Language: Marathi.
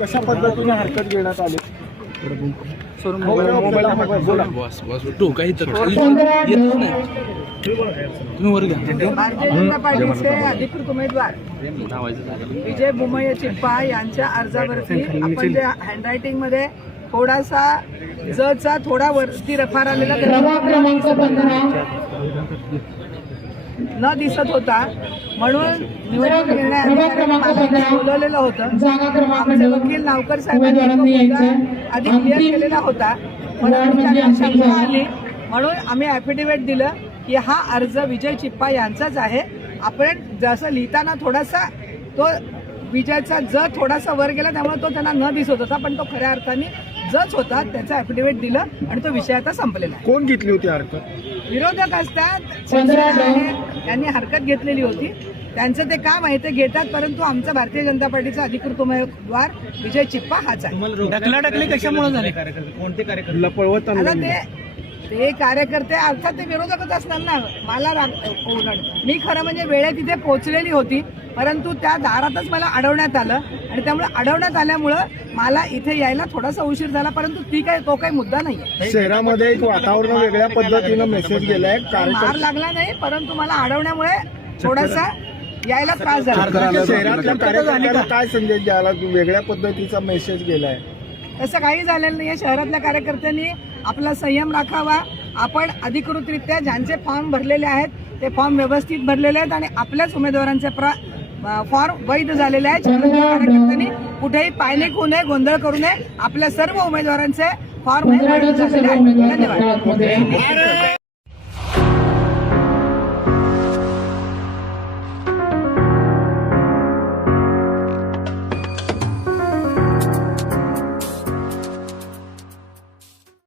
कशा पद्धतीने हरकत घेण्यात आली? काही तर भारतीय जनता पार्टीचे अधिकृत उमेदवार विजय बुमय्या चिप्पा यांच्या अर्जावरती आपण जे हँडरायटिंग मध्ये थोडासा जचा थोडा वरती रफार आलेला न दिसत होता, म्हणून निवडणूक निर्णय अधिकाऱ्यांनी बोलवलेलं होतं. आमचे वकील नावकर साहेबांनी आधी क्लिअर केलेला होता, परंतु त्यांना शंका आली म्हणून आम्ही ॲफिडेव्हिट दिलं की हा अर्ज विजय चिप्पा यांचाच आहे. आपण जसं लिहिताना थोडासा तो विजयचा ज थोडासा वर गेला, त्यामुळे तो त्यांना न दिसत होता, पण तो खऱ्या अर्थाने जच होता. त्याचं ॲफिडेव्हिट दिलं आणि तो विषय आता संपलेला आहे. कोण घेतली होती हरकत? विरोधक असतात, त्यांनी हरकत घेतलेली होती. त्यांचं ते काम आहे ते घेतात, परंतु आमचा भारतीय जनता पार्टीचा अधिकृत उमेदवार विजय चिप्पा हाच आहे. ढकलाढकली कशामुळे झाली? कोणते कार्यकर्ते पळवत आता ते कार्यकर्ते अर्थात ते विरोधकच असणार ना. मला मी खरं म्हणजे वेळेत तिथे पोहोचलेली होती, परंतु त्या दारातच मला अडवण्यात आलं आणि त्यामुळे अडवण्यात आल्यामुळं मला इथे यायला थोडासा उशीर झाला, परंतु तो काही मुद्दा नाही. शहरामध्ये एक वातावरण वेगळ्या पद्धतीनं मेसेज गेलाय. मार लागला नाही, परंतु मला अडवण्यामुळे थोडासा यायला त्रास झाला. शहरातल्या कार्यकर्त्यांना काय संदेश द्यायला वेगळ्या पद्धतीचा मेसेज गेलाय? तसं काही झालेलं नाही. कार्यकर्त्यांनी कार्यकर्त्यांनी आपला संयम राखावा. आपण अधिकृतरित्या ज्यांचे फॉर्म भरलेले आहेत ते फॉर्म व्यवस्थित भरलेले आहेत आणि आपल्याच उमेदवारांचे फॉर्म वैध झालेले आहेत. कार्यकर्त्यांनी कुठेही पायनिक होऊ नये, गोंधळ करू नये. आपल्या सर्व उमेदवारांचे फॉर्म वैध झालेले आहेत. धन्यवाद.